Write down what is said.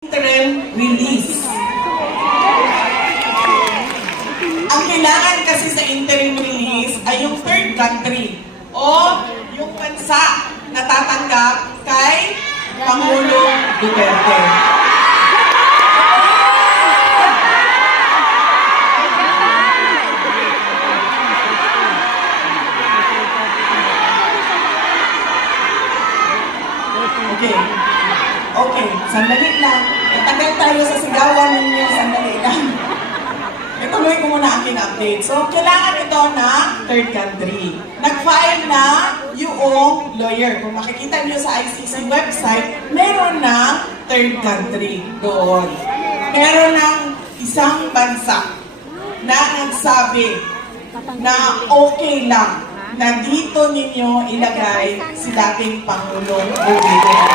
interim release. Ang kailangan kasi sa interim release ay yung third country o yung bansa na tatanggap kay Pangulong Duterte. Okay. Okay, sandali lang. Natagal tayo sa sigawan ninyo, sandali lang. Ituloy ko muna aking update. So, kailangan ito na third country. Nag-file na yung lawyer. Kung makikita niyo sa ICC website, meron ng third country doon. Meron ng isang bansa na nagsabi na okay lang na dito ninyo ilagay si dating Pangulong Duterte.